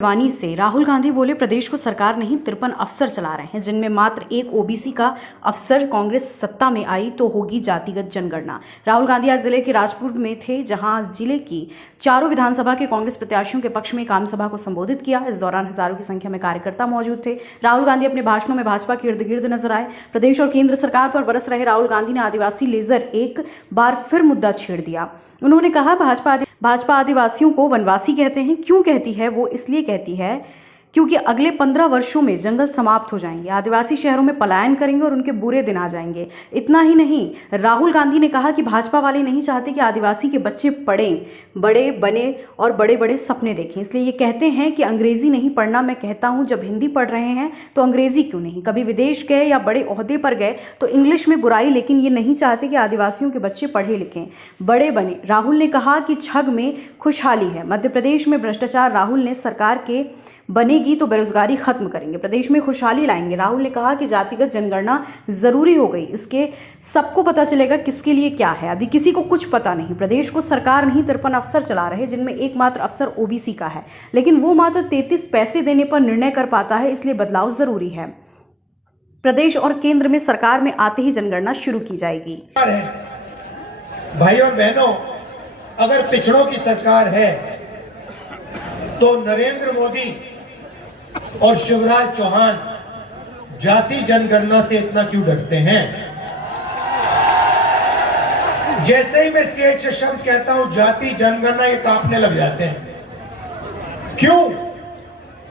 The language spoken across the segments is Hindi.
वानी से राहुल गांधी बोले, प्रदेश को सरकार नहीं 53 अफसर चला रहे हैं, जिनमें मात्र एक ओबीसी का अफसर। कांग्रेस सत्ता में आई तो होगी जातिगत जनगणना। राहुल गांधी आज जिले के राजपुर में थे, जहां जिले की चारों विधानसभा के कांग्रेस प्रत्याशियों के पक्ष में एक आम सभा को संबोधित किया। इस दौरान हजारों की संख्या में कार्यकर्ता मौजूद थे। राहुल गांधी अपने भाषणों में भाजपा के इर्द गिर्द नजर आए। प्रदेश और केंद्र सरकार पर बरस रहे राहुल गांधी ने आदिवासी लेजर एक बार फिर मुद्दा छेड़ दिया। उन्होंने कहा, भाजपा आदिवासियों को वनवासी कहते हैं। क्यों कहती है? वो इसलिए कहती है क्योंकि अगले 15 वर्षों में जंगल समाप्त हो जाएंगे, आदिवासी शहरों में पलायन करेंगे और उनके बुरे दिन आ जाएंगे। इतना ही नहीं, राहुल गांधी ने कहा कि भाजपा वाले नहीं चाहते कि आदिवासी के बच्चे पढ़ें, बड़े बने और बड़े बड़े सपने देखें, इसलिए ये कहते हैं कि अंग्रेजी नहीं पढ़ना। मैं कहता हूं, जब हिंदी पढ़ रहे हैं तो अंग्रेजी क्यों नहीं? कभी विदेश गए या बड़े ओहदे पर गए तो इंग्लिश में बुराई, लेकिन ये नहीं चाहते कि आदिवासियों के बच्चे पढ़े लिखें, बड़े बने। राहुल ने कहा कि छग में खुशहाली है, मध्य प्रदेश में भ्रष्टाचार राहुल ने सरकार के बनेगी तो बेरोजगारी खत्म करेंगे, प्रदेश में खुशहाली लाएंगे। राहुल ने कहा कि जातिगत जनगणना जरूरी हो गई, इसके सबको पता चलेगा किसके लिए क्या है। अभी किसी को कुछ पता नहीं। प्रदेश को सरकार नहीं 53 अफसर चला रहे, जिनमें एकमात्र अफसर ओबीसी का है, लेकिन वो मात्र 33 पैसे देने पर निर्णय कर पाता है, इसलिए बदलाव जरूरी है। प्रदेश और केंद्र में सरकार में आते ही जनगणना शुरू की जाएगी। भाइयों और बहनों, अगर पिछड़ों की सरकार है तो नरेंद्र मोदी और शिवराज चौहान जाति जनगणना से इतना क्यों डरते हैं? जैसे ही मैं स्टेज से शब्द कहता हूं जाति जनगणना, ये कांपने लग जाते हैं। क्यों?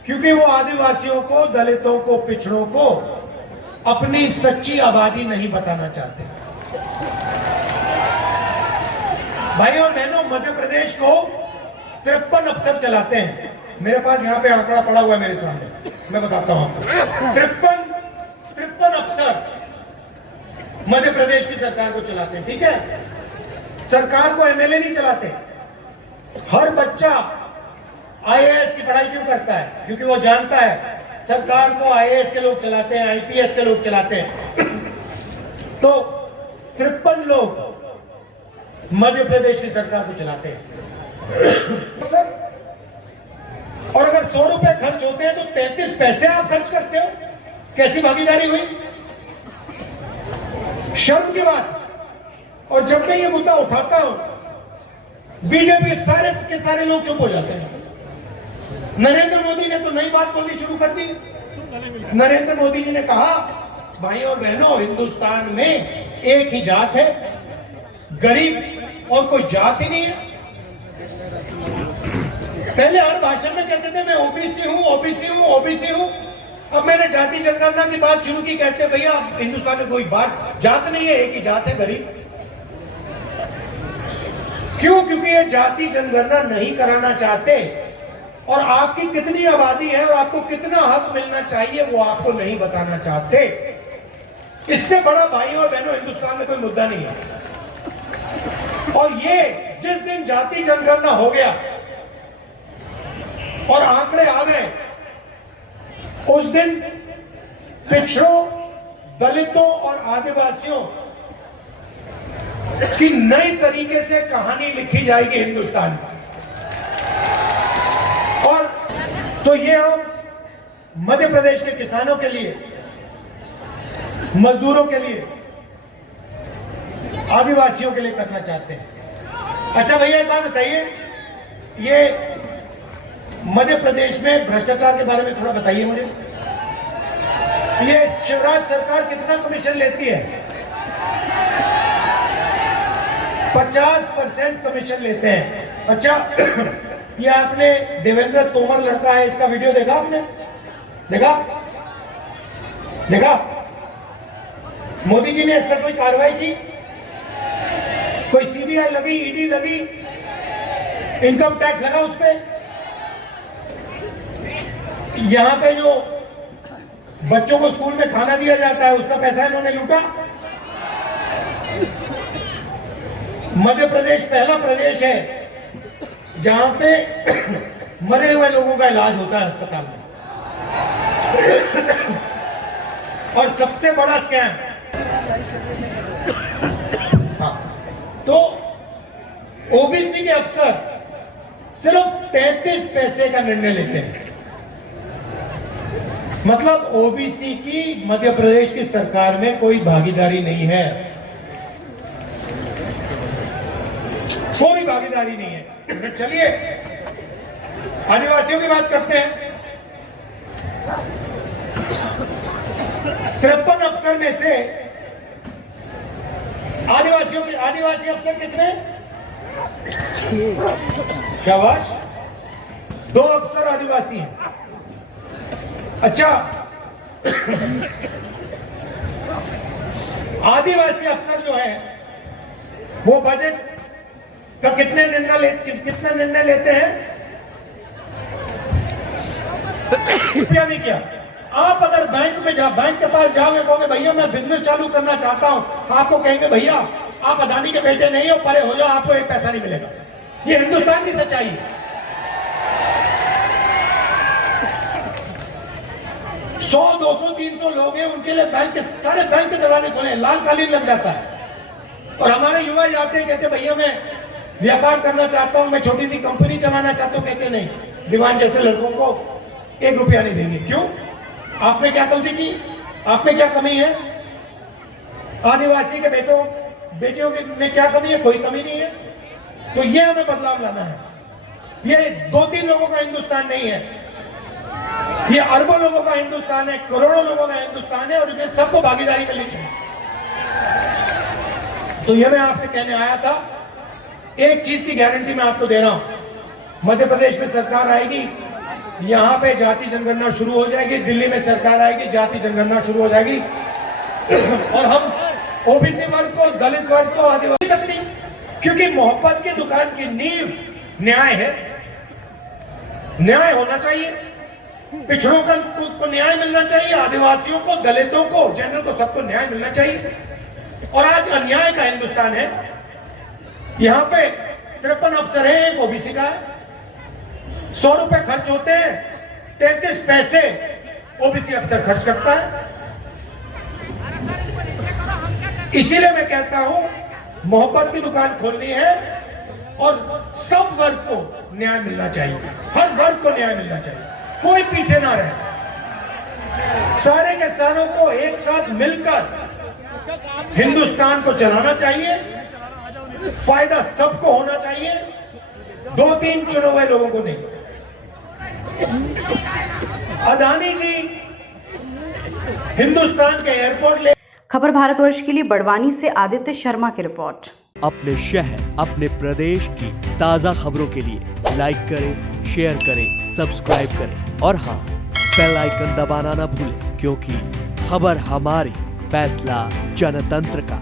क्योंकि वो आदिवासियों को, दलितों को, पिछड़ों को अपनी सच्ची आबादी नहीं बताना चाहते। भाइयों और बहनों, मध्य प्रदेश को 53 अफसर चलाते हैं। मेरे पास यहां पे आंकड़ा पड़ा हुआ है मेरे सामने, मैं बताता हूं आपको। 53 अफसर मध्य प्रदेश की सरकार को चलाते हैं। ठीक है, सरकार को एमएलए नहीं चलाते। हर बच्चा आईएएस की पढ़ाई क्यों करता है? क्योंकि वो जानता है सरकार को आईएएस के लोग चलाते हैं, आईपीएस के लोग चलाते हैं। तो 53 लोग मध्य प्रदेश की सरकार को चलाते हैं। और अगर 100 रुपए खर्च होते हैं तो 33 पैसे आप खर्च करते हो। कैसी भागीदारी हुई? शर्म की बात। और जब मैं ये मुद्दा उठाता हूं, बीजेपी सारे के सारे लोग चुप हो जाते हैं। नरेंद्र मोदी ने तो नई बात बोलनी शुरू कर दी। नरेंद्र मोदी जी ने कहा, भाइयों और बहनों, हिंदुस्तान में एक ही जात है, गरीब और कोई जात ही नहीं है। पहले हर भाषण में कहते थे मैं ओबीसी हूं, ओबीसी हूं, ओबीसी हूं। अब मैंने जाति जनगणना की बात शुरू की, कहते हैं भैया हिंदुस्तान में कोई बात जात नहीं है, एक ही जात है, गरीब। क्यों? क्योंकि ये जाति जनगणना नहीं कराना चाहते, और आपकी कितनी आबादी है और आपको कितना हक मिलना चाहिए वो आपको नहीं बताना चाहते। इससे बड़ा भाइयों और बहनों हिंदुस्तान में कोई मुद्दा नहीं है। और ये जिस दिन जाति जनगणना हो गया और आंकड़े आ गए, उस दिन पिछड़ों, दलितों और आदिवासियों की नई तरीके से कहानी लिखी जाएगी हिंदुस्तान में। और तो ये हम मध्य प्रदेश के किसानों के लिए, मजदूरों के लिए, आदिवासियों के लिए करना चाहते हैं। अच्छा भैया, एक बात बताइए, ये मध्य प्रदेश में भ्रष्टाचार के बारे में थोड़ा बताइए मुझे। ये शिवराज सरकार कितना कमीशन लेती है? 50% कमीशन लेते हैं। अच्छा, ये आपने देवेंद्र तोमर लड़का है, इसका वीडियो देखा आपने? देखा? मोदी जी ने इस पर कोई कार्रवाई की? कोई सीबीआई लगी, ईडी लगी, इनकम टैक्स लगा उस पर? यहां पे जो बच्चों को स्कूल में खाना दिया जाता है उसका पैसा इन्होंने लूटा। मध्य प्रदेश पहला प्रदेश है जहां पे मरे हुए लोगों का इलाज होता है अस्पताल में। और सबसे बड़ा स्कैम, हाँ, तो ओबीसी के अफसर सिर्फ 33 पैसे का निर्णय लेते हैं। मतलब ओबीसी की मध्य प्रदेश की सरकार में कोई भागीदारी नहीं है, कोई भागीदारी नहीं है। चलिए आदिवासियों की बात करते हैं। 53 अफसर में से आदिवासी अफसर कितने? शाबाश, 2 अफसर आदिवासी हैं। अच्छा, आदिवासी अफसर जो है वो बजट का कितने निर्णय लेते हैं? क्या नहीं किया। आप अगर बैंक के पास जाओगे, कहोगे भैया मैं बिजनेस चालू करना चाहता हूं, आपको कहेंगे भैया आप अदानी के बेटे नहीं हो, परे हो जाओ, आपको एक पैसा नहीं मिलेगा। ये हिंदुस्तान की सच्चाई है। 100, 200, 300 लोग हैं, उनके लिए सारे बैंक के दरवाजे खोले, लाल कालीन लग जाता है। और हमारे युवा जाते हैं, कहते भैया मैं व्यापार करना चाहता हूं, मैं छोटी सी कंपनी चलाना चाहता हूं, कहते नहीं, दीवान जैसे लड़कों को 1 रुपया नहीं देंगे। क्यों? आपने क्या गलती की? आप में क्या कमी है? आदिवासी के बेटियों में क्या कमी है? कोई कमी नहीं है। तो ये हमें बदलाव लाना है। ये 2-3 लोगों का हिंदुस्तान नहीं है, ये अरबों लोगों का हिंदुस्तान है, करोड़ों लोगों का हिंदुस्तान है, और इन्हें सबको भागीदारी मिलनी चाहिए। तो ये मैं आपसे कहने आया था। एक चीज की गारंटी मैं आपको दे रहा हूं, मध्य प्रदेश में सरकार आएगी, यहां पे जाति जनगणना शुरू हो जाएगी, दिल्ली में सरकार आएगी, जाति जनगणना शुरू हो जाएगी, और हम ओबीसी वर्ग को, दलित वर्ग को, आदिवासी सकती, क्योंकि मोहब्बत की दुकान की नींव न्याय है। न्याय होना चाहिए, पिछड़ों को न्याय मिलना चाहिए, आदिवासियों को, दलितों को, जनरल को, सबको न्याय मिलना चाहिए। और आज अन्याय का हिंदुस्तान है। यहां पे 53 अफसर है, एक ओबीसी का है। 100 रुपए खर्च होते हैं, 33 पैसे ओबीसी अफसर खर्च करता है। इसीलिए मैं कहता हूं मोहब्बत की दुकान खोलनी है, और सब वर्ग को न्याय मिलना चाहिए, हर वर्ग को न्याय मिलना चाहिए, कोई पीछे ना रहे। सारे किसानों को एक साथ मिलकर हिंदुस्तान को चलाना चाहिए, फायदा सबको होना चाहिए, 2-3 चुने हुए लोगों को नहीं। अदानी जी हिंदुस्तान के एयरपोर्ट ले। खबर भारतवर्ष के लिए बड़वानी से आदित्य शर्मा की रिपोर्ट। अपने शहर, अपने प्रदेश की ताज़ा खबरों के लिए लाइक करें, शेयर करें, सब्सक्राइब करें और हाँ, बेल आइकन दबाना ना भूलें, क्योंकि खबर हमारी, फैसला जनतंत्र का।